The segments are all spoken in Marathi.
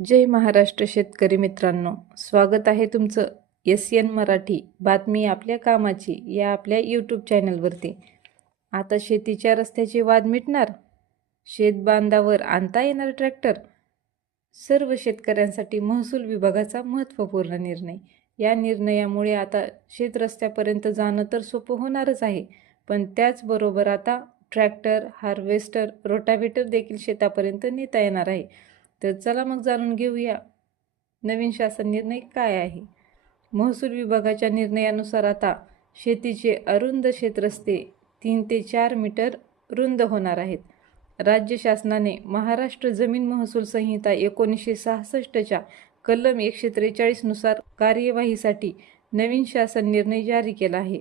जय महाराष्ट्र शेतकरी मित्रांनो. स्वागत आहे तुमचं एस एन मराठी बातमी आपल्या कामाची या आपल्या यूट्यूब चॅनलवरती आता शेतीच्या रस्त्याची वाद मिटणार? शेतबांधावर आणता येणार ट्रॅक्टर सर्व शेतकऱ्यांसाठी महसूल विभागाचा महत्त्वपूर्ण निर्णय. या निर्णयामुळे आता शेतरस्त्यापर्यंत जाणं तर सोपं होणारच आहे पण त्याचबरोबर आता ट्रॅक्टर हार्वेस्टर रोटाव्हेटर देखील शेतापर्यंत नेता येणार आहे. तर चला मग जाणून घेऊया नवीन शासन निर्णय काय आहे. महसूल विभागाच्या निर्णयानुसार आता शेतीचे अरुंद क्षेत्रस्ते तीन ते चार मीटर रुंद होणार आहेत. राज्य शासनाने महाराष्ट्र जमीन महसूल संहिता एकोणीसशे सहासष्टच्या कलम एकशे त्रेचाळीसनुसार कार्यवाहीसाठी नवीन शासन निर्णय जारी केला आहे.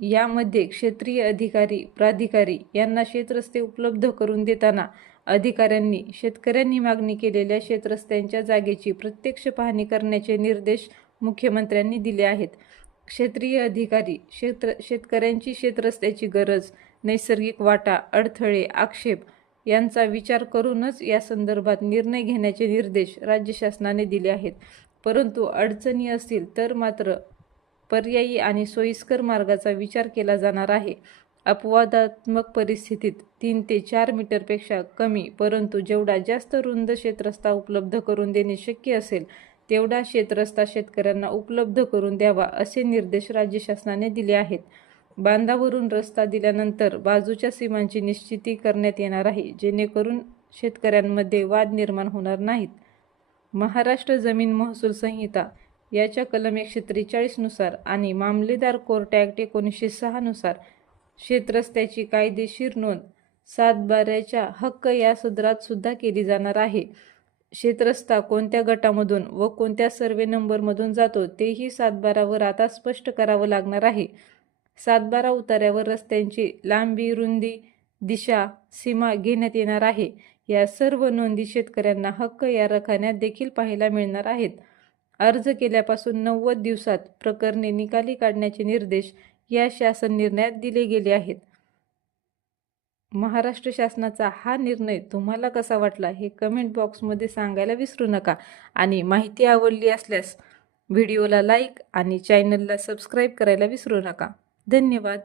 यामध्ये क्षेत्रीय अधिकारी प्राधिकारी यांना क्षेत्रस्ते उपलब्ध करून देताना अधिकाऱ्यांनी शेतकऱ्यांनी मागणी केलेल्या शेतरस्त्यांच्या जागेची प्रत्यक्ष पाहणी करण्याचे निर्देश मुख्यमंत्र्यांनी दिले आहेत. क्षेत्रीय अधिकारी क्षेत्र शेतकऱ्यांची शेतरस्त्याची गरज नैसर्गिक वाटा अडथळे आक्षेप यांचा विचार करूनच या संदर्भात निर्णय घेण्याचे निर्देश राज्य शासनाने दिले आहेत. परंतु अडचणी असतील तर मात्र पर्यायी आणि सोयीस्कर मार्गाचा विचार केला जाणार आहे. अपवादात्मक परिस्थितीत तीन ते चार मीटरपेक्षा कमी परंतु जेवढा जास्त रुंद शेतरस्ता उपलब्ध करून देणे शक्य असेल तेवढा शेतरस्ता शेतकऱ्यांना उपलब्ध करून द्यावा असे निर्देश राज्य शासनाने दिले आहेत. बांधावरून रस्ता दिल्यानंतर बाजूच्या सीमांची निश्चिती करण्यात येणार आहे जेणेकरून शेतकऱ्यांमध्ये वाद निर्माण होणार नाहीत. महाराष्ट्र जमीन महसूल संहिता याच्या कलम एकशे त्रेचाळीसनुसार आणि मामलेदार कोर्ट ॲक्ट एकोणीसशे सहानुसार शेतरस्त्याची कायदेशीर नोंद सातबाऱ्याच्या हक्क या सदरात सुद्धा केली जाणार आहे. शेतरस्ता कोणत्या गटामधून व कोणत्या सर्वे नंबरमधून जातो तेही सातबारावर आता स्पष्ट करावं लागणार आहे. सातबारा उतार्यावर रस्त्यांची लांबी रुंदी दिशा सीमा घेण्यात येणार आहे. या सर्व नोंदी शेतकऱ्यांना हक्क या रखान्यात देखील पाहायला मिळणार आहेत. अर्ज केल्यापासून नव्वद दिवसात प्रकरणे निकाली काढण्याचे निर्देश या शासन निर्णयात दिले गेले आहेत. महाराष्ट्र शासनाचा हा निर्णय तुम्हाला कसा वाटला हे कमेंट बॉक्समध्ये सांगायला विसरू नका. आणि माहिती आवडली असल्यास व्हिडिओला लाईक आणि चॅनलला सबस्क्राईब करायला विसरू नका. धन्यवाद.